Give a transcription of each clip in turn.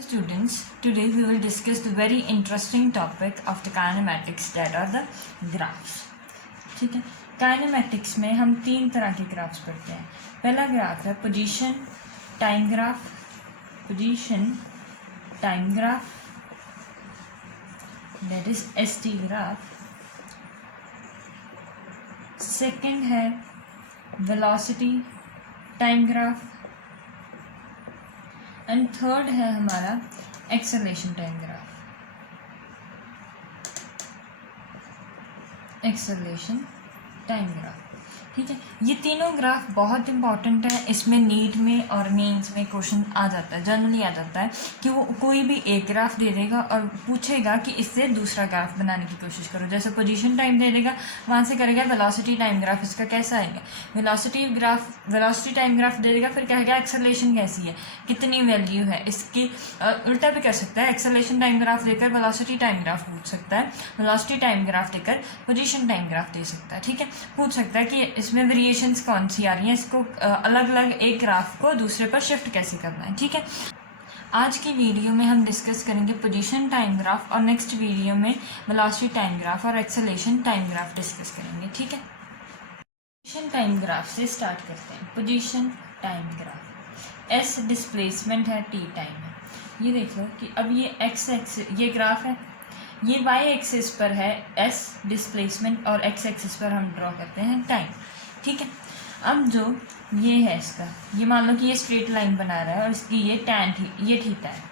Students, today we will discuss the very interesting topic of the kinematics, that are the graphs. ठीक है, kinematics में हम तीन तरह के ग्राफ्स पढ़ते हैं. पहला ग्राफ है position time graph, that is ST graph. Second है velocity time graph and third है हमारा एक्सेलरेशन टाइम ग्राफ. ठीक है, ये तीनों ग्राफ बहुत इंपॉर्टेंट है. इसमें नीट में और मेंस में क्वेश्चन आ जाता है, जनरली आ जाता है कि वो कोई भी एक ग्राफ दे देगा और पूछेगा कि इससे दूसरा ग्राफ बनाने की कोशिश करो. जैसे पोजीशन टाइम दे देगा, वहाँ से करेगा वेलोसिटी टाइम ग्राफ, इसका कैसा आएगा. वेलोसिटी टाइम ग्राफ दे देगा, फिर कहेगा एक्सेलरेशन कैसी है, कितनी वैल्यू है इसकी. उल्टा भी कर सकता है, एक्सेलरेशन टाइम ग्राफ देकर वेलोसिटी टाइम ग्राफ पूछ सकता है, वेलोसिटी टाइम ग्राफ देकर पोजीशन टाइम ग्राफ दे सकता है. ठीक है, पूछ सकता है कि इसमें वेरिएशंस कौन सी आ रही हैं, इसको अलग अलग एक ग्राफ को दूसरे पर शिफ्ट कैसे करना है. ठीक है, आज की वीडियो में हम डिस्कस करेंगे पोजीशन टाइम ग्राफ और नेक्स्ट वीडियो में वेलोसिटी टाइम ग्राफ और एक्सेलरेशन टाइम ग्राफ डिस्कस करेंगे. ठीक है, पोजीशन टाइम ग्राफ से स्टार्ट करते हैं. Position time graph, S displacement है, T टाइम है. ये देख लो कि अब ये x एक्सिस, ये ग्राफ है, ये y एक्सिस पर है S डिस्प्लेसमेंट और x एक्सिस पर हम ड्रॉ करते हैं टाइम. ठीक है, अब जो ये है इसका, ये मान लो कि ये स्ट्रेट लाइन बना रहा है और इसकी ये ये थीटा है.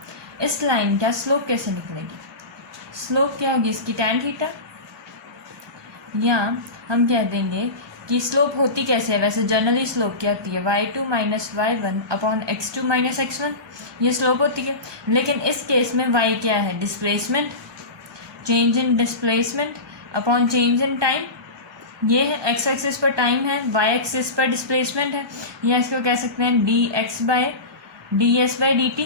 इस लाइन का स्लोप कैसे निकलेगी, स्लोप क्या होगी इसकी, tan थीटा. या हम कह देंगे कि स्लोप होती कैसे है, वैसे जनरली स्लोप क्या होती है, y2 minus y1 upon x2 minus x1, ये स्लोप होती है. लेकिन इस केस में y क्या है, displacement, change in displacement upon change in time. ये है x एक्सिस पर टाइम है, y एक्सिस पर डिस्प्लेसमेंट है, या इसको कह सकते हैं dx बाय dt.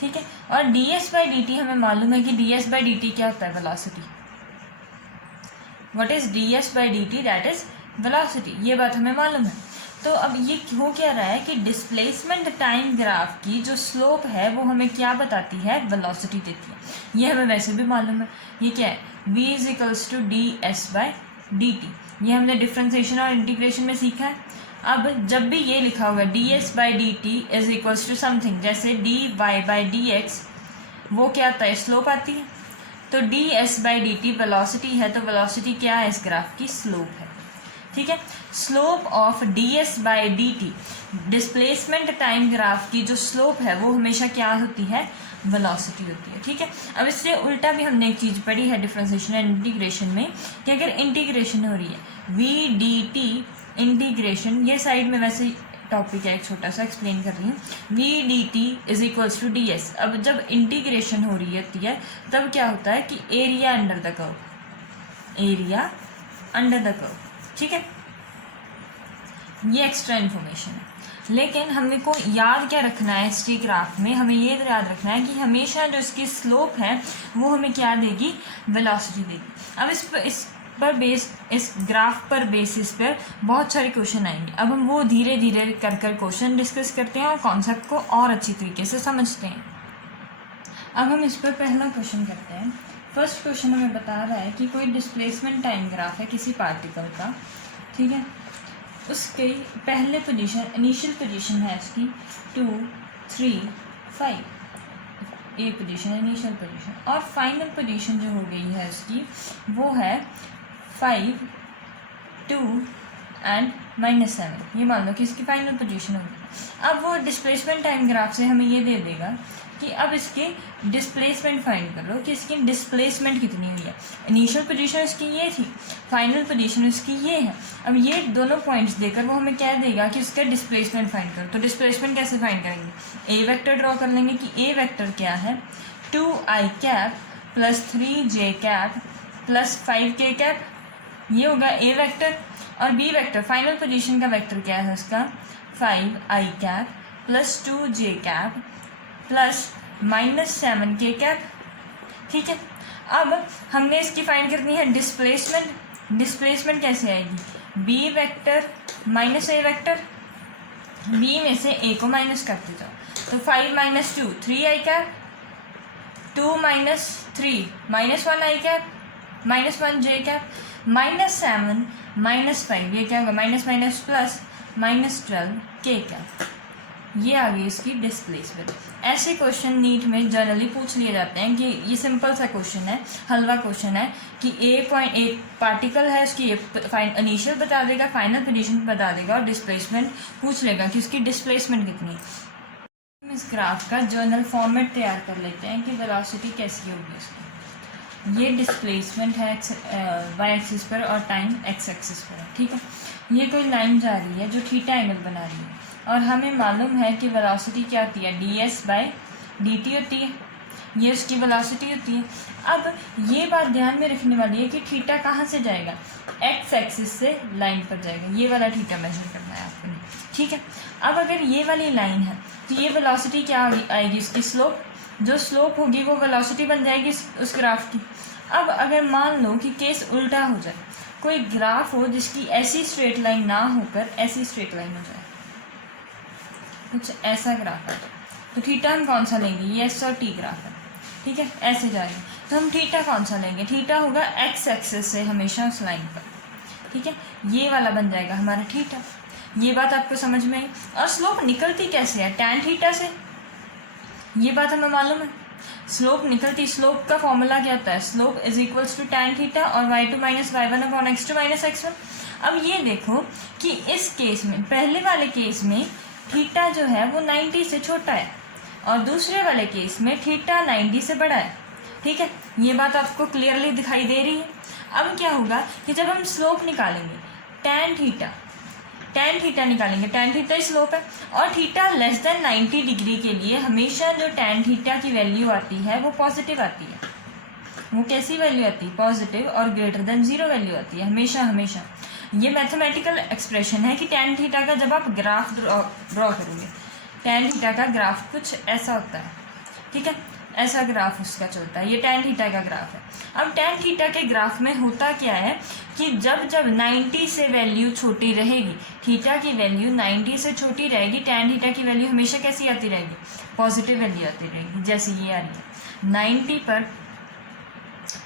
ठीक है, और ds बाय dt हमें मालूम है कि ds बाय dt क्या होता है, velocity. What is ds by dt, that is velocity. ये बात हमें मालूम है. तो अब ये हो क्या रहा है कि डिस्प्लेसमेंट टाइम ग्राफ की जो स्लोप है वो हमें क्या बताती है, वेलोसिटी देती है. ये हमें वैसे भी मालूम है. ये क्या है, v is equals to ds by dt. ये हमने डिफ्रेंसिएशन और इंटीग्रेशन में सीखा है. अब जब भी ये लिखा होगा ds by dt is equals to something, जैसे dy बाय dx, वो क्या आता है, स्लोप आती है. तो ds बाय dt वेलोसिटी है, तो वेलोसिटी क्या है, इस ग्राफ की स्लोप है. ठीक है, slope of ds by dt, displacement time graph की जो स्लोप है वो हमेशा क्या होती है, वेलोसिटी होती है. ठीक है, अब इससे उल्टा भी हमने एक चीज़ पढ़ी है डिफरेंशिएशन एंड इंटीग्रेशन में, कि अगर इंटीग्रेशन हो रही है v dt इंटीग्रेशन, ये साइड में वैसे टॉपिक है, एक छोटा सा एक्सप्लेन कर रही हूँ. v dt is equals to ds. अब जब इंटीग्रेशन हो रही होती है तब क्या होता है कि एरिया अंडर द कर्व. ठीक है, ये एक्स्ट्रा इन्फॉर्मेशन है. लेकिन हमें को याद क्या रखना है, ST ग्राफ में हमें ये याद रखना है कि हमेशा जो इसकी स्लोप है वो हमें क्या देगी, वेलोसिटी देगी. अब इस ग्राफ पर बेसिस पर बहुत सारे क्वेश्चन आएंगे. अब हम वो धीरे धीरे कर क्वेश्चन डिस्कस करते हैं और कॉन्सेप्ट को और अच्छी तरीके से समझते हैं. अब हम इस पर पहला क्वेश्चन करते हैं. फर्स्ट क्वेश्चन हमें बता रहा है कि कोई डिस्प्लेसमेंट टाइम ग्राफ है किसी पार्टिकल का. ठीक है, उसके पहले पोजीशन, इनिशियल पोजीशन है इसकी 2, 3, 5, ए पोजीशन, इनिशियल पोजीशन, और फाइनल पोजीशन जो हो गई है इसकी वो है 5, 2 एंड -7. ये मान लो कि इसकी फाइनल पोजीशन होगी. अब वो डिस्प्लेसमेंट टाइम ग्राफ से हमें ये दे देगा कि अब इसकी डिस्प्लेसमेंट फाइंड कर लो कि इसकी डिस्प्लेसमेंट कितनी हुई है. इनिशियल पोजीशन इसकी ये थी, फाइनल पोजीशन इसकी ये है. अब ये दोनों पॉइंट्स देकर वो हमें क्या देगा कि इसका डिस्प्लेसमेंट फाइंड करो. तो डिस्प्लेसमेंट कैसे फाइंड करेंगे, ए वेक्टर ड्रॉ कर लेंगे कि ए वेक्टर क्या है, 2i cap plus 3j cap plus 5k cap. ये होगा ए वेक्टर. और बी वेक्टर, फाइनल पोजीशन का वेक्टर क्या है उसका, 5i cap plus 2j cap plus -7k cap. ठीक है, अब हमने इसकी फाइंड करनी है डिस्प्लेसमेंट. डिस्प्लेसमेंट कैसे आएगी, b vector minus a vector, b में से a को माइनस करते जाओ. तो 5 माइनस 2 3 आई कैप, 2 माइनस 3 माइनस 1 आई कैप, माइनस 1 जे कैप, माइनस 7 माइनस 5 ये क्या होगा माइनस माइनस प्लस माइनस 12 के कैप। ये आ गई इसकी डिस्प्लेसमेंट। ऐसे क्वेश्चन नीट में जनरली पूछ लिए जाते हैं कि ये सिंपल सा क्वेश्चन है, हलवा क्वेश्चन है कि एक पार्टिकल है उसकी इनिशियल बता देगा, फाइनल पोजीशन बता देगा और डिस्प्लेसमेंट पूछ लेगा कि उसकी डिस्प्लेसमेंट कितनी। इस ग्राफ का जर्नल फॉर्मेट तैयार कर लेते हैं कि वेलोसिटी कैसी होगी उसकी। ये डिस्प्लेसमेंट है वाई एक्सिस पर और टाइम एक्स एक्सिस पर है, ठीक है। ये कोई लाइन जा रही है जो थीटा एंगल बना रही है और हमें मालूम है कि वेलोसिटी क्या होती है, ds/dt होती है, ये उसकी वेलोसिटी होती है। अब ये बात ध्यान में रखने वाली है कि थीटा कहाँ से जाएगा, एक्स एक्सिस से लाइन पर जाएगा। ये वाला थीटा मेजर करना है आपको, ठीक है। अब अगर ये वाली लाइन है तो ये वेलोसिटी क्या आएगी, उसकी स्लोप, जो स्लोप होगी वो वेलोसिटी बन जाएगी उस ग्राफ की। अब अगर मान लो कि केस उल्टा हो जाए, कोई ग्राफ हो जिसकी ऐसी स्ट्रेट लाइन ना होकर ऐसी स्ट्रेट लाइन हो जाए, कुछ ऐसा ग्राफ है, तो थीटा हम कौन सा लेंगे, ये एस और टी ग्राफ है, ठीक है, ऐसे जाएंगे तो हम थीटा कौन सा लेंगे, थीटा होगा एक्स एक्सिस से हमेशा उस लाइन पर, ठीक है। ये वाला बन जाएगा हमारा थीटा। ये बात आपको समझ में आई। और स्लोप निकलती कैसे है, टैन थीटा से, ये बात हमें मालूम है। स्लोप निकलती, स्लोप का फॉर्मूला क्या होता है, slope is equals to tan theta और y2 minus y1 upon x2 minus x1। अब ये देखो कि इस केस में, पहले वाले केस में थीटा जो है वो 90 से छोटा है और दूसरे वाले केस में थीटा 90 से बड़ा है, ठीक है। ये बात आपको क्लियरली दिखाई दे रही है। अब क्या होगा कि जब हम स्लोप निकालेंगे, टैन थीटा निकालेंगे, टैन थीटा स्लोप है और थीटा लेस देन 90 डिग्री के लिए हमेशा जो टैन थीटा की वैल्यू आती है वो पॉजिटिव आती है। वो कैसी वैल्यू आती है, पॉजिटिव, और ग्रेटर देन 0 वैल्यू आती है हमेशा हमेशा। ये मैथमेटिकल एक्सप्रेशन है कि टैन थीटा का जब आप ग्राफ ड्रॉ करोगे, टैन थीटा का ग्राफ कुछ ऐसा होता है, ठीक है, ऐसा ग्राफ उसका चलता है। ये टैन थीटा का ग्राफ है। अब टैन थीटा के ग्राफ में होता क्या है कि जब 90 से वैल्यू छोटी रहेगी, थीटा की वैल्यू 90 से छोटी रहेगी, टैन थीटा की वैल्यू हमेशा कैसी आती रहेगी, पॉजिटिव वैल्यू आती रहेगी। जैसे ये आ रही है 90 पर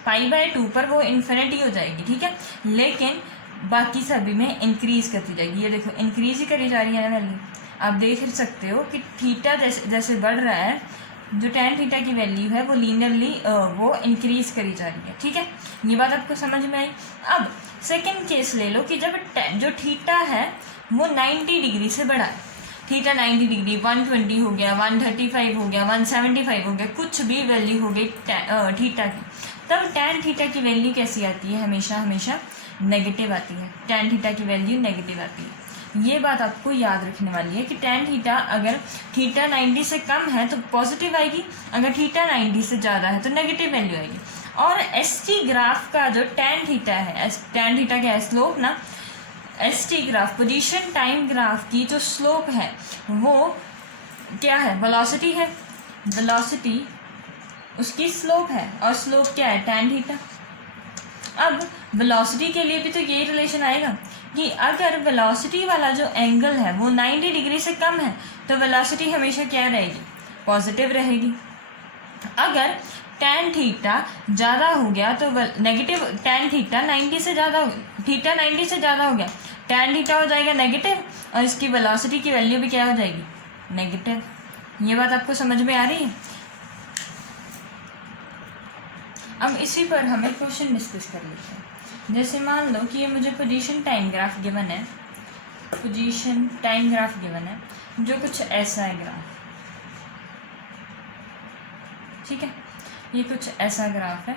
π/2 पर वो इन्फिनिटी हो जाएगी, ठीक है, लेकिन बाकी सभी में इंक्रीज करती जाएगी। ये देखो इंक्रीज ही करी जा रही है ना वैल्यू। आप देख सकते हो कि थीटा जैसे जैसे बढ़ रहा है, जो टैन थीटा की वैल्यू है वो लीनियरली वो इंक्रीज करी जा रही है, ठीक है। ये बात आपको समझ में आई। अब सेकंड केस ले लो कि जब जो थीटा है वो 90 डिग्री से बड़ा है, थीटा 90 डिग्री 120 हो गया, 135 हो गया, 175 हो गया, कुछ भी वैल्यू हो गई थीटा की, तब टैन थीटा की वैल्यू कैसी आती है, हमेशा नेगेटिव आती है। टैन थीटा की वैल्यू नेगेटिव आती है। ये बात आपको याद रखने वाली है कि टैन थीटा अगर थीटा 90 से कम है तो पॉजिटिव आएगी, अगर थीटा 90 से ज़्यादा है तो नेगेटिव वैल्यू आएगी। और एसटी ग्राफ का जो टैन थीटा है, टैन थीटा का स्लोप ना, ST graph position time graph की जो स्लोप है वो क्या है, वेलोसिटी है, वेलोसिटी उसकी स्लोप है और स्लोप क्या है, टैन थीटा। अब वेलोसिटी के लिए भी तो यही रिलेशन आएगा कि अगर वेलोसिटी वाला जो एंगल है वो 90 डिग्री से कम है तो वेलोसिटी हमेशा क्या रहेगी, पॉजिटिव रहेगी। अगर टैन थीटा ज़्यादा हो गया तो नेगेटिव, टैन थीटा 90 से ज़्यादा हो गया, थीटा 90 से ज़्यादा हो गया, टैन थीटा हो जाएगा नेगेटिव और इसकी वेलोसिटी की वैल्यू भी क्या हो जाएगी, नेगेटिव। ये बात आपको समझ में आ रही है। अब इसी पर हमें क्वेश्चन डिस्कस कर लेते हैं। जैसे मान लो कि ये मुझे पोजीशन टाइम ग्राफ गिवन है, पोजीशन टाइम ग्राफ गिवन है जो कुछ ऐसा है ग्राफ, ठीक है। ये कुछ ऐसा ग्राफ है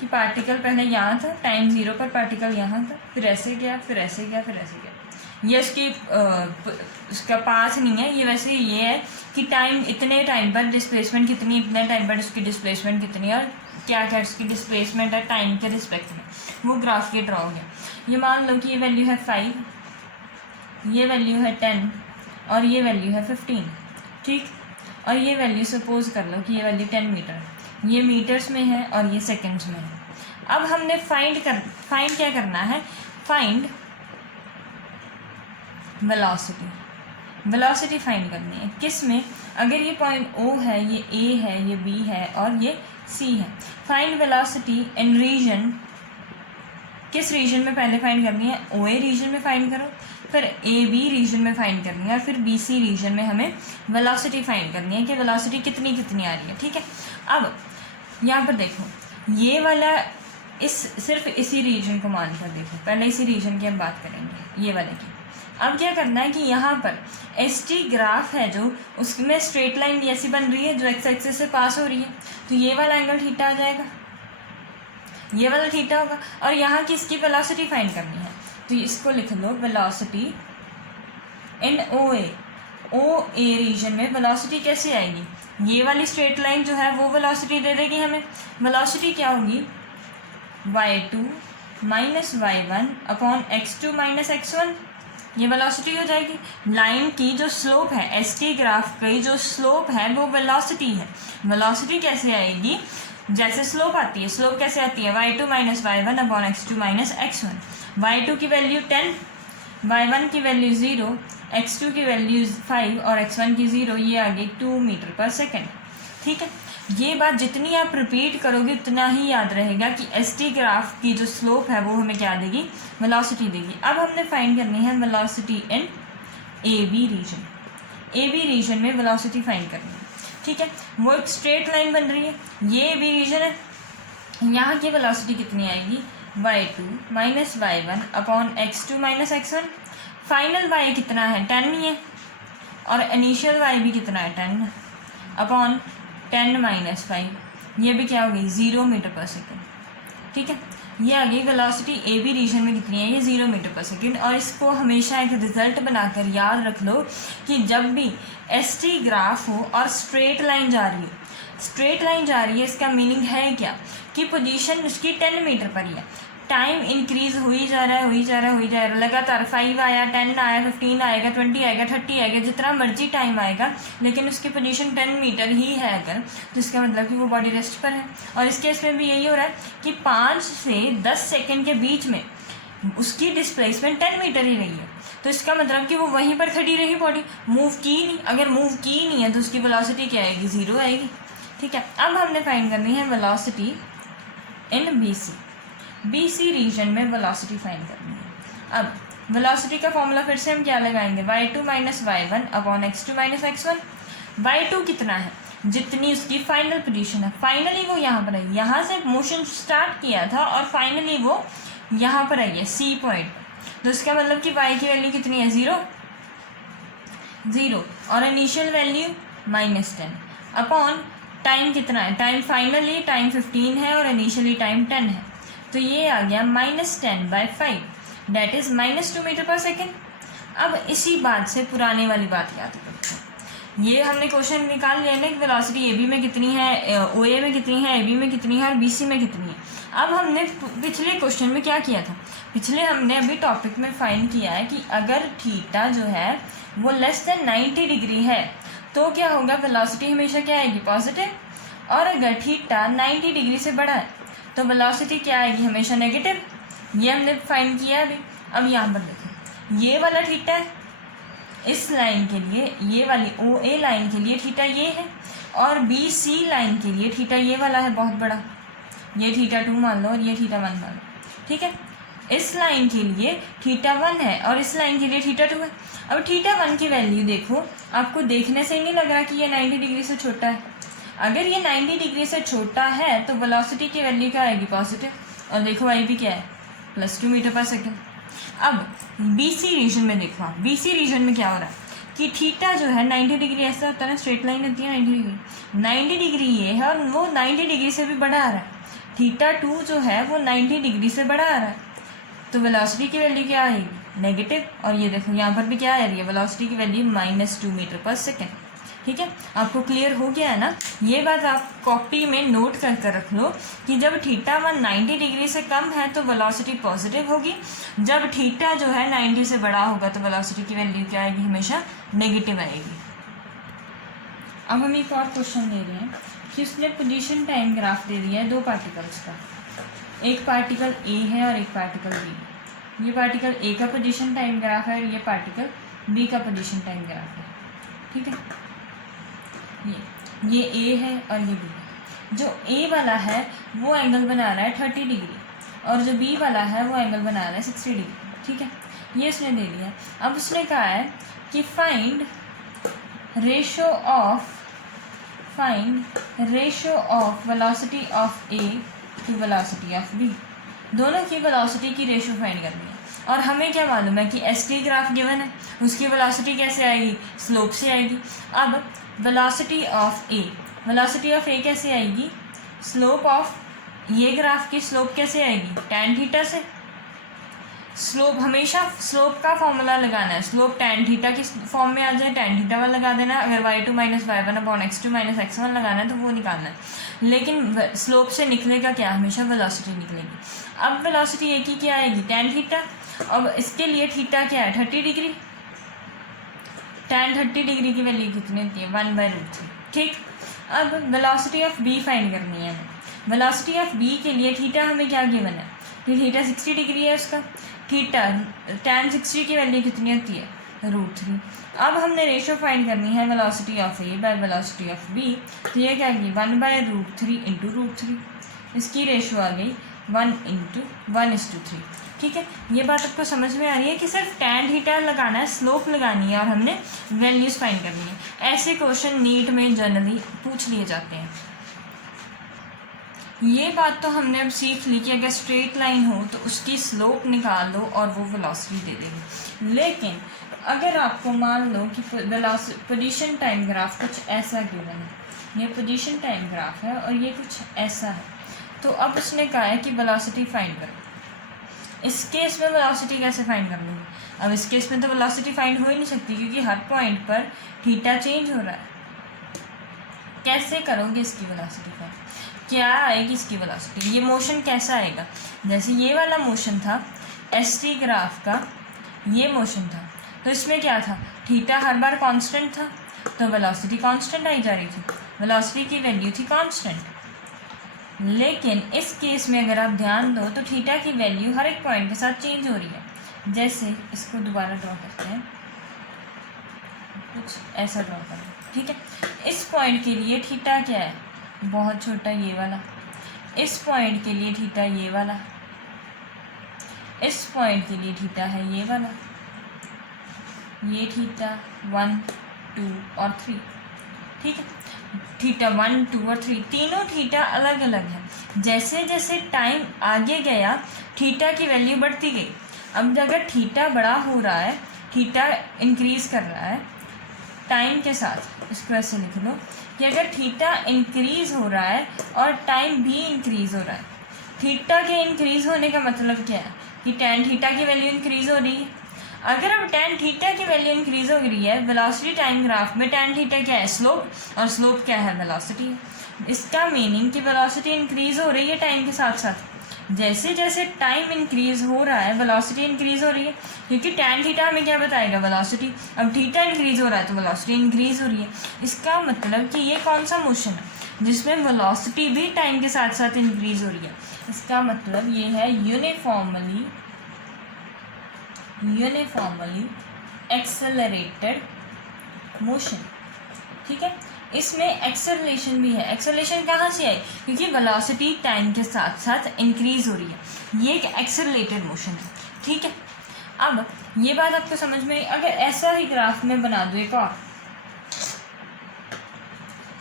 कि पार्टिकल पहले यहाँ था, टाइम 0 पर पार्टिकल यहाँ था, फिर ऐसे गया, फिर ऐसे गया, फिर ऐसे गया। ये उसका पाथ नहीं है, ये वैसे ये है कि टाइम, इतने टाइम पर डिस्प्लेसमेंट कितनी, इतने टाइम पर उसकी डिस्प्लेसमेंट कितनी और क्या क्या उसकी डिस्प्लेसमेंट है टाइम के रिस्पेक्ट में, वो ग्राफ ये ड्रॉ हो गया। ये मान लो कि ये वैल्यू है 5, ये वैल्यू है 10 और ये वैल्यू है 15, ठीक। और ये वैल्यू सपोज कर लो कि ये वैल्यू 10 मीटर, ये मीटर्स में है और ये सेकंड्स में है। अब हमने फाइंड क्या करना है, फाइंड वेलोसिटी फाइंड करनी है। किस में, अगर ये पॉइंट O है, ये A है, ये B है और ये C है। फाइंड वेलोसिटी इन रीजन, किस रीजन में पहले फाइंड करनी है? OA रीजन में फाइंड करो, फिर AB रीजन में फाइंड करनी है और फिर BC रीजन में हमें वेलोसिटी फाइंड करनी है कि वेलोसिटी कितनी कितनी आ रही है। ठीक है, अब यहाँ पर देखो ये वाला सिर्फ इसी रीजन को मानकर देखो, पहले इसी रीजन की हम बात करेंगे, ये वाले की। अब क्या करना है कि यहाँ पर ST ग्राफ है जो, उसमें स्ट्रेट लाइन ऐसी बन रही है जो एक्स एक्सिस से पास हो रही है, तो ये वाला एंगल थीटा आ जाएगा, ये वाला थीटा होगा। और यहाँ की इसकी वेलोसिटी फाइंड करनी है, तो इसको लिख लो वेलोसिटी इन OA रीजन में वेलोसिटी कैसे आएगी? ये वाली स्ट्रेट लाइन जो है वो वेलोसिटी दे देगी हमें। वेलोसिटी क्या होगी? y2 minus y1 upon x2 minus x1, ये वेलोसिटी हो जाएगी। लाइन की जो स्लोप है, ST ग्राफ की जो स्लोप है वो वेलोसिटी है। वेलोसिटी कैसे आएगी? जैसे स्लोप आती है, स्लोप कैसे आती है? y2 minus y1 upon x2 minus x1। y2 की वैल्यू 10, y1 की वैल्यू 0, x2 की वैल्यू 5 और x1 की 0, ये आ गई 2 मीटर पर सेकेंड। ठीक है, ये बात जितनी आप रिपीट करोगे उतना ही याद रहेगा कि ST ग्राफ की जो स्लोप है वो हमें क्या देगी? वेलोसिटी देगी। अब हमने फाइंड करनी है velocity in AB region. AB region में वेलोसिटी फाइंड करनी है। ठीक है, वो एक स्ट्रेट लाइन बन रही है, ये AB रीजन है, यहाँ की वेलोसिटी कितनी आएगी? y2 minus y1 upon x2 minus x1। Final y कितना है? 10 ही है, और इनिशियल y भी कितना है? 10 अपॉन 10 माइनस 5, ये भी क्या हो गई? 0 मीटर पर सेकेंड। ठीक है, ये आ गई वेलोसिटी AB रीजन में कितनी है? ये 0 मीटर पर सेकेंड। और इसको हमेशा एक रिजल्ट बनाकर याद रख लो कि जब भी ST ग्राफ हो और स्ट्रेट लाइन जा रही हो, स्ट्रेट लाइन जा रही है, इसका मीनिंग है क्या कि पोजीशन उसकी 10 मीटर पर ही है। टाइम इंक्रीज हो ही जा रहा है, हो ही जा रहा है, हो ही जा रहा है लगातार। 5 आया, 10 आया, 15 आएगा, 20 आएगा, 30 आएगा, जितना मर्जी टाइम आएगा, लेकिन उसकी पोजीशन 10 मीटर ही है अगर, तो इसका मतलब कि वो बॉडी रेस्ट पर है। और इस केस में भी यही हो रहा है कि 5 से 10 सेकेंड के बीच में उसकी डिस्प्लेसमेंट 10 मीटर ही रही है, तो इसका मतलब कि वो वहीं पर खड़ी रही, बॉडी मूव की नहीं। अगर मूव की नहीं है तो उसकी वेलोसिटी क्या आएगी? 0 आएगी। ठीक है, अब हमने फाइंड करनी है वेलोसिटी इन BC रीजन में वेलोसिटी फाइंड करनी है। अब वेलोसिटी का फॉर्मूला फिर से हम क्या लगाएंगे? y2 minus y1 upon x2 minus x1। y2 कितना है? जितनी उसकी फाइनल पोजीशन है, फाइनली वो यहाँ पर है, यहाँ से मोशन स्टार्ट किया था और फाइनली वो यहाँ पर आई है C पॉइंट, तो इसका मतलब कि y की वैल्यू कितनी है? 0 और इनिशियल वैल्यू -10 अपॉन टाइम कितना है? टाइम फाइनली टाइम 15 है और इनिशियली टाइम 10 है, तो ये आ गया -10/5, डेट इज़ -2 मीटर पर सेकेंड। अब इसी बात से पुराने वाली बात याद करते हैं। ये हमने क्वेश्चन निकाल लिया ना कि वेलोसिटी AB में कितनी है, OA में कितनी है, AB में कितनी है और BC में कितनी है। अब हमने पिछले क्वेश्चन में क्या किया था? पिछले हमने अभी टॉपिक में फाइंड किया है कि अगर थीटा जो है वो लेस देन 90 डिग्री है तो क्या होगा? वेलोसिटी हमेशा क्या आएगी? पॉजिटिव। और अगर थीटा 90 डिग्री से बड़ा है तो वेलोसिटी क्या आएगी? हमेशा नेगेटिव। ये हमने फाइंड किया अभी। अब यहाँ पर देखो, ये वाला थीटा है इस लाइन के लिए, ये वाली OA लाइन के लिए थीटा ये है, और BC लाइन के लिए थीटा ये वाला है बहुत बड़ा, ये थीटा 2 मान लो और ये थीटा 1 मान लो। ठीक है, इस लाइन के लिए थीटा 1 है और इस लाइन के लिए थीटा 2 है। अब थीटा 1 की वैल्यू देखो, आपको देखने से ही नहीं लग रहा कि ये 90 डिग्री से छोटा है। अगर ये 90 डिग्री से छोटा है तो वेलोसिटी की वैल्यू क्या आएगी? पॉजिटिव। और देखो y भी क्या है? +2 मीटर पर सेकेंड। अब BC रीजन में देखो, आप BC रीजन में क्या हो रहा है कि थीटा जो है 90 डिग्री, ऐसा होता है ना, स्ट्रेट लाइन होती है 90 डिग्री, 90 डिग्री ये है और वो 90 डिग्री से भी बड़ा आ रहा है। थीटा 2 जो है वो 90 डिग्री से बड़ा आ रहा है, तो वेलोसिटी की वैल्यू क्या आएगी? नेगेटिव। और ये देखो यहाँ पर भी क्या आ रही है? वेलोसिटी की वैल्यू -2 मीटर पर सेकेंड। ठीक है, आपको क्लियर हो गया है ना? ये बात आप कॉपी में नोट कर रख लो कि जब थीटा 1 90 डिग्री से कम है तो वेलोसिटी पॉजिटिव होगी, जब थीटा जो है 90 से बड़ा होगा तो वेलोसिटी की वैल्यू क्या आएगी? हमेशा नेगेटिव आएगी। अब हम एक और क्वेश्चन ले रहे हैं कि उसने पोजीशन टाइम ग्राफ दे दिया है 2 पार्टिकल्स का, एक पार्टिकल A है और एक पार्टिकल B। ये पार्टिकल A का पोजीशन टाइम ग्राफ है और ये पार्टिकल B का पोजीशन टाइम ग्राफ है। ठीक है, ये ए है और ये बी है। जो ए वाला है वो एंगल बना रहा है 30 डिग्री और जो बी वाला है वो एंगल बना रहा है 60 डिग्री। ठीक है, ये उसने दे दिया। अब उसने कहा है कि find ratio of velocity of A to velocity of B. दोनों की वेलोसिटी की रेशो फाइंड करनी है और हमें क्या मालूम है कि एस टी ग्राफ गिवन है, उसकी वेलोसिटी कैसे आएगी, स्लोप से आएगी। अब वेलोसिटी ऑफ ए कैसे आएगी, स्लोप ऑफ ये ग्राफ की स्लोप कैसे आएगी, tan थीटा से। स्लोप हमेशा स्लोप का फॉर्मूला लगाना है, स्लोप tan थीटा की फॉर्म में आ जाए tan थीटा वाला लगा देना है। अगर y2 minus y1/x2 minus x1 लगाना है तो वो निकालना है। लेकिन स्लोप से निकलेगा क्या, हमेशा वेलोसिटी निकलेगी। अब वेलोसिटी ए की क्या आएगी, tan थीटा। अब इसके लिए थीटा क्या है, 30 डिग्री। tan 30 डिग्री की वैल्यू कितनी होती है, 1/√3। ठीक, अब वेलोसिटी ऑफ बी फाइंड करनी है। वेलोसिटी ऑफ बी के लिए थीटा हमें क्या गिवन है कि थीटा 60 डिग्री है उसका। थीटा tan 60 की वैल्यू कितनी होती है, √3। अब हमने रेशो फाइंड करनी है velocity of A by velocity of B. तो ये क्या आएगी 1/√3 इंटू √3। इसकी रेशो आ गई 1:1:3। ठीक है, ये बात आपको समझ में आ रही है कि सिर्फ tan थीटा लगाना है, स्लोप लगानी है और हमने वैल्यूज़ फाइंड करनी है। ऐसे क्वेश्चन नीट में जनरली पूछ लिए जाते हैं। ये बात तो हमने अब सीख ली कि अगर स्ट्रेट लाइन हो तो उसकी स्लोप निकाल लो और वो वेलोसिटी दे देगी। लेकिन अगर आपको मान लो कि पोजीशन टाइम ग्राफ कुछ ऐसा गिवन है, ये पोजीशन टाइम ग्राफ है और ये कुछ ऐसा है, तो अब उसने कहा है कि वेलोसिटी फाइंड करो। इस केस में वेलोसिटी कैसे फाइंड कर लूँगी, अब इस केस में तो वेलोसिटी फाइंड हो ही नहीं सकती क्योंकि हर पॉइंट पर थीटा चेंज हो रहा है। कैसे करोगे इसकी वेलोसिटी फाइंड, क्या आएगी इसकी वेलोसिटी, ये मोशन कैसा आएगा। जैसे ये वाला मोशन था एस टी ग्राफ का, ये मोशन था तो इसमें क्या था, थीटा हर बार कांस्टेंट था तो वेलोसिटी कांस्टेंट आई जा रही थी, वेलोसिटी की वैल्यू थी कांस्टेंट। लेकिन इस केस में अगर आप ध्यान दो तो थीटा की वैल्यू हर एक पॉइंट के साथ चेंज हो रही है। जैसे इसको दोबारा ड्रॉ करते हैं, कुछ ऐसा ड्रॉ करें। ठीक है, इस पॉइंट के लिए थीटा क्या है, बहुत छोटा ये वाला। इस पॉइंट के लिए थीटा ये वाला। इस पॉइंट के लिए थीटा है ये वाला। ये थीटा 1, 2 और 3। ठीक है, थीटा 1, 2 और 3 तीनों थीटा अलग अलग है। जैसे जैसे टाइम आगे गया थीटा की वैल्यू बढ़ती गई। अब अगर थीटा बड़ा हो रहा है, थीटा इंक्रीज कर रहा है टाइम के साथ, इसको ऐसे लिख लो कि अगर थीटा इंक्रीज हो रहा है और टाइम भी इंक्रीज हो रहा है, थीटा के इंक्रीज होने का मतलब क्या है कि tan थीटा की वैल्यू इंक्रीज हो रही है। अगर अब tan थीटा की वैल्यू इंक्रीज हो रही है, वेलोसिटी टाइम ग्राफ में tan थीटा क्या है, स्लोप, और स्लोप क्या है, वेलोसिटी है। इसका मीनिंग कि वेलोसिटी इंक्रीज हो रही है टाइम के साथ साथ। जैसे जैसे टाइम इंक्रीज हो रहा है वेलोसिटी इंक्रीज हो रही है, क्योंकि tan थीटा हमें क्या बताएगा, वेलोसिटी। अब थीटा इंक्रीज हो रहा है तो वेलोसिटी इंक्रीज हो रही है। इसका मतलब कि ये कौन सा मोशन है जिसमें वेलोसिटी भी टाइम के साथ साथ इंक्रीज हो रही है। इसका मतलब ये है यूनिफॉर्मली एक्सेलरेटेड मोशन। ठीक है, इसमें एक्सेलरेशन भी है। एक्सेलरेशन कहाँ से आई, क्योंकि वेलोसिटी टाइम के साथ साथ इंक्रीज हो रही है, ये एक एक्सेलरेटेड मोशन है। ठीक है, अब ये बात आपको समझ में आई। अगर ऐसा ही ग्राफ में बना दो एक और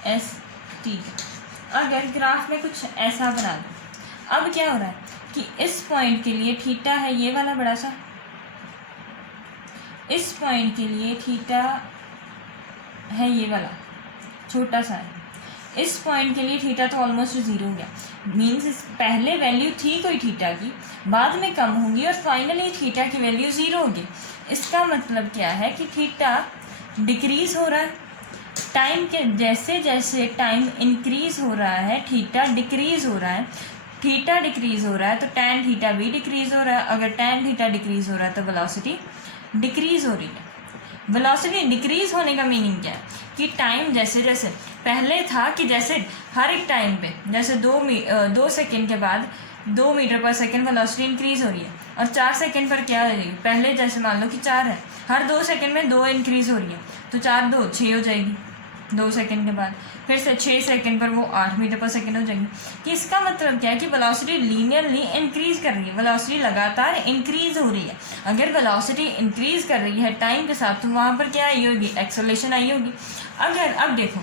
एस टी, अगर ग्राफ में कुछ ऐसा बना दो, अब क्या हो रहा है कि इस पॉइंट के लिए थीटा है ये वाला बड़ा सा, इस पॉइंट के लिए थीटा है ये वाला छोटा सा है, इस पॉइंट के लिए थीटा तो ऑलमोस्ट 0 हो गया। मीन्स पहले वैल्यू थी कोई थीटा की, बाद में कम होगी और फाइनली थीटा की वैल्यू 0 होगी। इसका मतलब क्या है कि थीटा डिक्रीज हो रहा है टाइम के, जैसे जैसे टाइम इंक्रीज हो रहा है थीटा डिक्रीज हो रहा है। थीटा डिक्रीज हो रहा है तो tan थीटा भी डिक्रीज हो रहा है। अगर tan थीटा डिक्रीज हो रहा है तो वेलोसिटी डिक्रीज हो रही है। वेलोसिटी डिक्रीज होने का मीनिंग क्या है कि टाइम जैसे जैसे पहले था कि जैसे हर एक टाइम पे जैसे 2 सेकेंड के बाद 2 मीटर पर सेकेंड वेलोसिटी इंक्रीज हो रही है, और 4 सेकेंड पर क्या हो रही है, पहले जैसे मान लो कि 4 है, हर 2 सेकेंड में 2 इंक्रीज हो रही है तो 4 2 6 हो जाएगी। 2 सेकंड के बाद, फिर से 6 सेकंड पर वो 8 मीटर पर सेकंड हो जाएगी। कि इसका मतलब क्या है कि वेलोसिटी लीनियरली इंक्रीज कर रही है, वेलोसिटी लगातार इंक्रीज हो रही है। अगर वेलोसिटी इंक्रीज कर रही है टाइम के साथ तो वहाँ पर क्या आई होगी, एक्सेलरेशन आई होगी। अगर अब देखो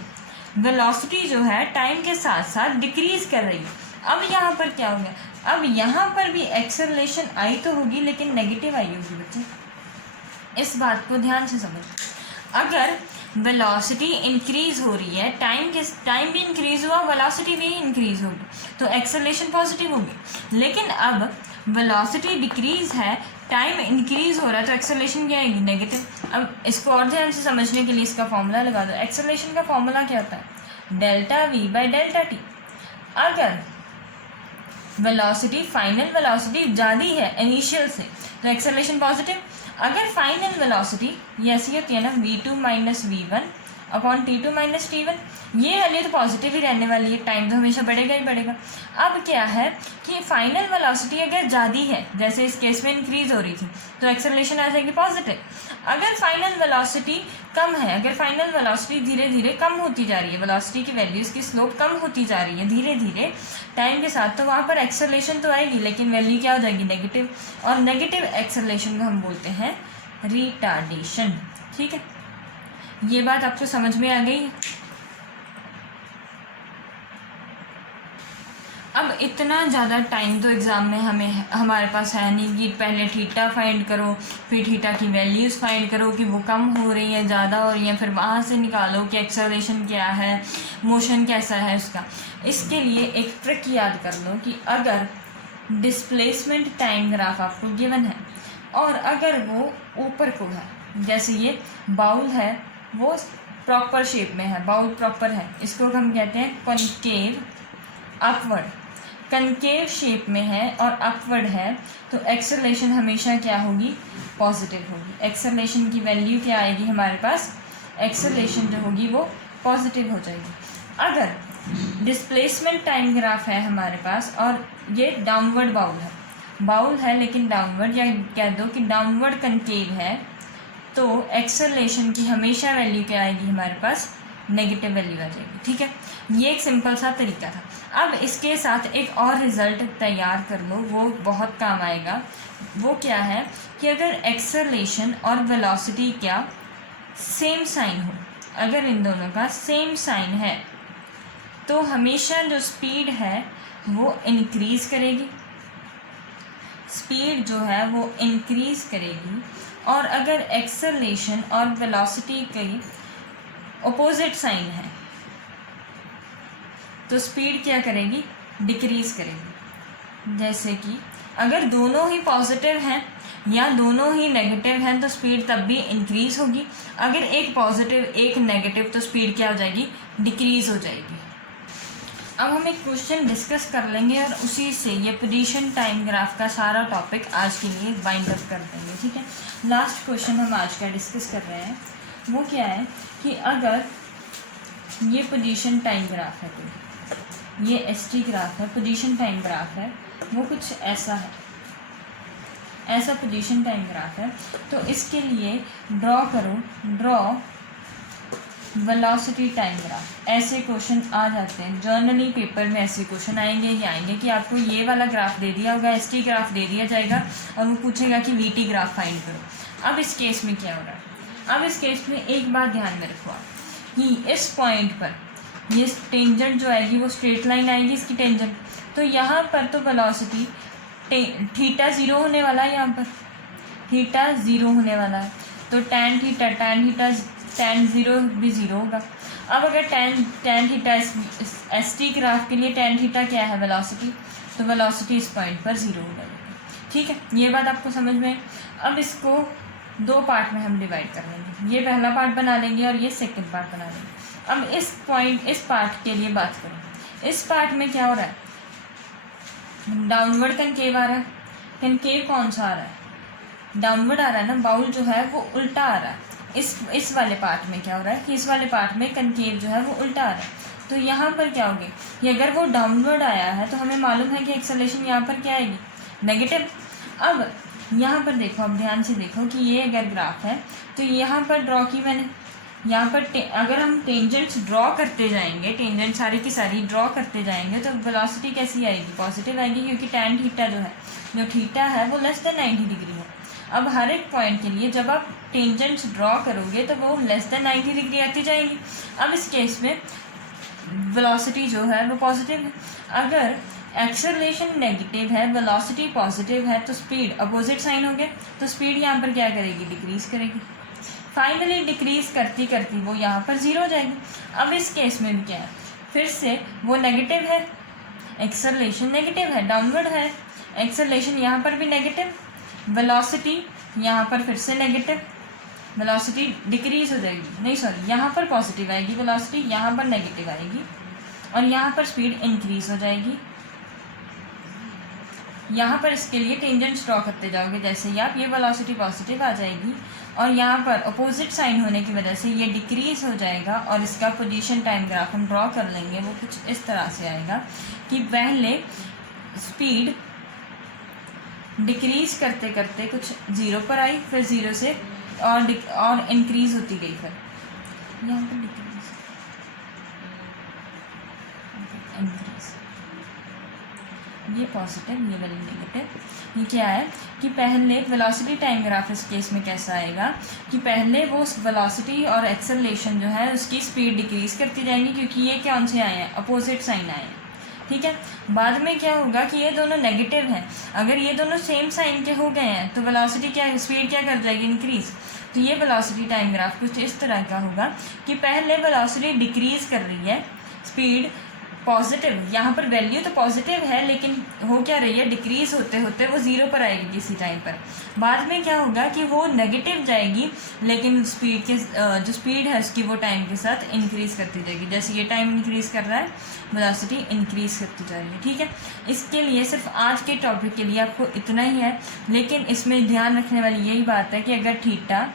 वेलोसिटी जो है टाइम के साथ साथ डिक्रीज कर रही है, अब यहाँ पर क्या हो गया, अब यहाँ पर भी एक्सेलरेशन आई तो होगी लेकिन नेगेटिव आई होगी बच्चे, इस बात को ध्यान से समझ। अगर वेलोसिटी इंक्रीज हो रही है, टाइम भी इंक्रीज हुआ, वेलोसिटी भी इंक्रीज होगी, तो एक्सेलरेशन पॉजिटिव होगी। लेकिन अब वेलोसिटी डिक्रीज है, टाइम इंक्रीज हो रहा है, तो एक्सेलरेशन क्या आएगी, नेगेटिव। अब इसको और ध्यान से समझने के लिए इसका फॉर्मूला लगा दो। एक्सेलरेशन का फॉर्मूला क्या होता है, delta we by delta T. अगर वेलोसिटी, फाइनल वेलोसिटी ज़्यादा है इनिशियल से, तो एक्सेलरेशन पॉजिटिव। अगर फाइनल वेलोसिटी ये ऐसी होती है ना, v2 minus v1 upon t2 minus t1, ये वैल्यू तो पॉजिटिव ही रहने वाली है, टाइम तो हमेशा बढ़ेगा ही बढ़ेगा। अब क्या है कि फाइनल वेलोसिटी अगर ज़्यादा है, जैसे इस केस में इंक्रीज हो रही थी, तो एक्सेलरेशन आ जाएगी पॉजिटिव। अगर फाइनल वेलोसिटी कम है, अगर फाइनल वेलोसिटी धीरे धीरे कम होती जा रही है, वेलोसिटी की वैल्यूज़ की स्लोप कम होती जा रही है धीरे धीरे टाइम के साथ, तो वहाँ पर एक्सेलरेशन तो आएगी लेकिन वैल्यू क्या हो जाएगी, नेगेटिव। और नेगेटिव एक्सेलरेशन को हम बोलते हैं रिटार्डेशन। ठीक है, ये बात आपको समझ में आ गई। अब इतना ज़्यादा टाइम तो एग्ज़ाम में हमारे पास है नहीं कि पहले थीटा फाइंड करो, फिर थीटा की वैल्यूज़ फाइंड करो कि वो कम हो रही है, ज़्यादा हो रही है, फिर वहाँ से निकालो कि एक्सेलरेशन क्या है, मोशन कैसा है उसका। इसके लिए एक ट्रिक याद कर लो कि अगर डिस्प्लेसमेंट टाइम ग्राफ आपको गिवन है और अगर वो ऊपर को है, जैसे ये बाउल है वो प्रॉपर शेप में है, बाउल प्रॉपर है, इसको हम कहते हैं कॉनकेव अपवर्ड, कनकेव शेप में है और अपवर्ड है, तो एक्सेलरेशन हमेशा क्या होगी, पॉजिटिव होगी। एक्सेलरेशन की वैल्यू क्या आएगी हमारे पास, एक्सेलरेशन जो होगी वो पॉजिटिव हो जाएगी। अगर डिस्प्लेसमेंट टाइम ग्राफ है हमारे पास और ये डाउनवर्ड बाउल है लेकिन डाउनवर्ड, या कह दो कि डाउनवर्ड कनकेव है, तो एक्सेलरेशन की हमेशा वैल्यू क्या आएगी हमारे पास, नेगेटिव वैल्यू आ जाएगी। ठीक है, ये एक सिंपल सा तरीका था। अब इसके साथ एक और रिज़ल्ट तैयार कर लो, वो बहुत काम आएगा। वो क्या है कि अगर एक्सेलरेशन और वेलोसिटी क्या सेम साइन हो, अगर इन दोनों का सेम साइन है तो हमेशा जो स्पीड है वो इंक्रीज़ करेगी, स्पीड जो है वो इंक्रीज़ करेगी। और अगर एक्सेलरेशन और वेलोसिटी की अपोजिट साइन है तो स्पीड क्या करेगी, डिक्रीज़ करेगी। जैसे कि अगर दोनों ही पॉजिटिव हैं या दोनों ही नेगेटिव हैं तो स्पीड तब भी इंक्रीज़ होगी, अगर एक पॉजिटिव एक नेगेटिव तो स्पीड क्या हो जाएगी, डिक्रीज़ हो जाएगी। अब हम एक क्वेश्चन डिस्कस कर लेंगे और उसी से ये पोजीशन टाइम ग्राफ का सारा टॉपिक आज के लिए वाइंड अप कर देंगे। ठीक है, लास्ट क्वेश्चन हम आज का डिस्कस कर रहे हैं, वो क्या है कि अगर ये पोजीशन टाइम ग्राफ है, तो ये ST ग्राफ है, पोजीशन टाइम ग्राफ है, वो कुछ ऐसा है, ऐसा पोजीशन टाइम ग्राफ है, तो इसके लिए ड्रॉ करो, ड्रॉ वेलोसिटी टाइम ग्राफ। ऐसे क्वेश्चन आ जाते हैं जर्नली पेपर में, ऐसे क्वेश्चन आएंगे ही आएंगे कि आपको ये वाला ग्राफ दे दिया होगा, ST ग्राफ दे दिया जाएगा और वो पूछेगा कि VT ग्राफ फाइंड करो। अब इस केस में क्या हो रहा है, अब इस केस में एक बात ध्यान में रखो आप कि इस पॉइंट पर ये टेंजेंट जो आएगी वो स्ट्रेट लाइन आएगी इसकी टेंजेंट, तो यहाँ पर तो वेलोसिटी थीटा ज़ीरो होने वाला है, यहाँ पर थीटा ज़ीरो होने वाला है, तो टैन ज़ीरो भी ज़ीरो होगा। अब अगर टैन थीटा ST ग्राफ के लिए टैन थीटा क्या है, वेलोसिटी, तो वेलोसिटी इस पॉइंट पर ज़ीरो हो जाएगी। ठीक है, ये बात आपको समझ में। अब इसको दो पार्ट में हम डिवाइड कर लेंगे, ये पहला पार्ट बना लेंगे और ये सेकंड पार्ट बना लेंगे। अब इस पार्ट के लिए बात करें, इस पार्ट में क्या हो रहा है, डाउनवर्ड कनकेव आ रहा है, कनकेव कौन सा आ रहा है, डाउनवर्ड आ रहा है ना, बाउल जो है वो उल्टा आ रहा है। इस वाले पार्ट में क्या हो रहा है कि इस वाले पार्ट में कनकेव जो है वो उल्टा आ रहा है, तो यहाँ पर क्या होगी कि अगर वो डाउनवर्ड आया है तो हमें मालूम है कि एक्सेलरेशन यहाँ पर क्या आएगी, नेगेटिव। अब यहाँ पर देखो, अब ध्यान से देखो कि ये अगर ग्राफ है तो यहाँ पर ड्रॉ की मैंने, यहाँ पर अगर हम टेंजेंट्स ड्रॉ करते जाएंगे, टेंजेंट सारी की सारी ड्रॉ करते जाएंगे, तो वेलोसिटी कैसी आएगी? पॉजिटिव आएगी, क्योंकि टैन थीटा जो थीटा है वो लेस देन 90 डिग्री है। अब हर एक पॉइंट के लिए जब आप टेंजेंट्स ड्रॉ करोगे तो वो लेस देन 90 डिग्री आती जाएगी। अब इस केस में वेलोसिटी जो है वो पॉजिटिव है। अगर एक्सेलरेशन नेगेटिव है, वेलोसिटी पॉजिटिव है, तो स्पीड अपोजिट साइन हो गया, तो स्पीड यहाँ पर क्या करेगी? डिक्रीज करेगी। फाइनली डिक्रीज करती करती वो यहाँ पर 0 हो जाएगी। अब इस केस में भी क्या है? फिर से वो नेगेटिव है, एक्सेलरेशन नेगेटिव है, डाउनवर्ड है, एक्सेलरेशन यहाँ पर भी नेगेटिव, वेलोसिटी यहाँ पर फिर से नेगेटिव, वेलोसिटी डिक्रीज हो जाएगी, नहीं सॉरी यहाँ पर पॉजिटिव आएगी वेलोसिटी, यहाँ पर नेगेटिव आएगी, और यहाँ पर स्पीड इंक्रीज हो जाएगी। यहाँ पर इसके लिए टेंजेंट्स ड्रॉ करते जाओगे जैसे ही आप, ये वेलोसिटी पॉजिटिव आ जाएगी, और यहाँ पर अपोजिट साइन होने की वजह से ये डिक्रीज हो जाएगा, और इसका पोजीशन टाइम ग्राफ हम ड्रॉ कर लेंगे। वो कुछ इस तरह से आएगा कि पहले स्पीड डिक्रीज करते करते कुछ 0 पर आई, फिर 0 से और इंक्रीज होती गई, फिर यहाँ पर डिक्रीज इंक्रीज, ये पॉजिटिव, ये वाली नेगेटिव। ये क्या है कि पहले वेलोसिटी टाइम ग्राफ इस केस में कैसा आएगा कि पहले वो वेलोसिटी और एक्सेलरेशन जो है उसकी स्पीड डिक्रीज करती जाएंगी, क्योंकि ये कौन से आए हैं? अपोजिट साइन आए हैं, ठीक है। बाद में क्या होगा कि ये दोनों नेगेटिव हैं, अगर ये दोनों सेम साइन के हो गए हैं तो वेलोसिटी क्या, स्पीड क्या कर जाएगी? इंक्रीज। तो ये वेलोसिटी टाइम ग्राफ कुछ इस तरह का होगा कि पहले वेलोसिटी डिक्रीज कर रही है, स्पीड पॉजिटिव, यहाँ पर वैल्यू तो पॉजिटिव है लेकिन हो क्या रही है? डिक्रीज होते होते वो 0 पर आएगी किसी टाइम पर। बाद में क्या होगा कि वो नेगेटिव जाएगी, लेकिन स्पीड के जो स्पीड है उसकी वो टाइम के साथ इंक्रीज करती जाएगी। जैसे ये टाइम इंक्रीज कर रहा है, वेलोसिटी इंक्रीज करती जाएगी, ठीक है। इसके लिए सिर्फ आज के टॉपिक के लिए आपको इतना ही है, लेकिन इसमें ध्यान रखने वाली यही बात है कि अगर थीटा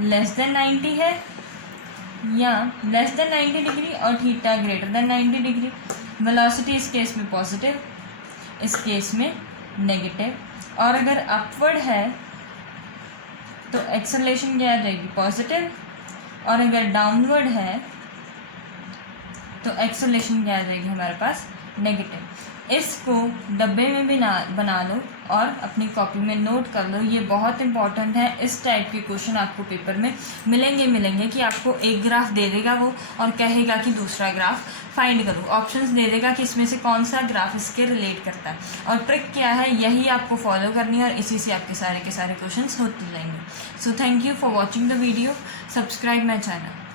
लेस देन 90 है या लेस देन 90 डिग्री और theta greater than 90 degree, velocity इस केस में पॉजिटिव, इस केस में नेगेटिव, और अगर अपवर्ड है तो एक्सेलरेशन क्या आ जाएगी? पॉजिटिव, और अगर डाउनवर्ड है तो एक्सेलरेशन क्या आ जाएगी हमारे पास? नेगेटिव। इसको डब्बे में भी बना लो और अपनी कॉपी में नोट कर लो, ये बहुत इंपॉर्टेंट है। इस टाइप के क्वेश्चन आपको पेपर में मिलेंगे कि आपको एक ग्राफ दे देगा वो और कहेगा कि दूसरा ग्राफ फाइंड करो, ऑप्शंस दे देगा कि इसमें से कौन सा ग्राफ इसके रिलेट करता है, और ट्रिक क्या है यही आपको फॉलो करनी है, और इसी से आपके सारे के सारे क्वेश्चंस होते जाएंगे। So thank you for watching the video, subscribe my channel.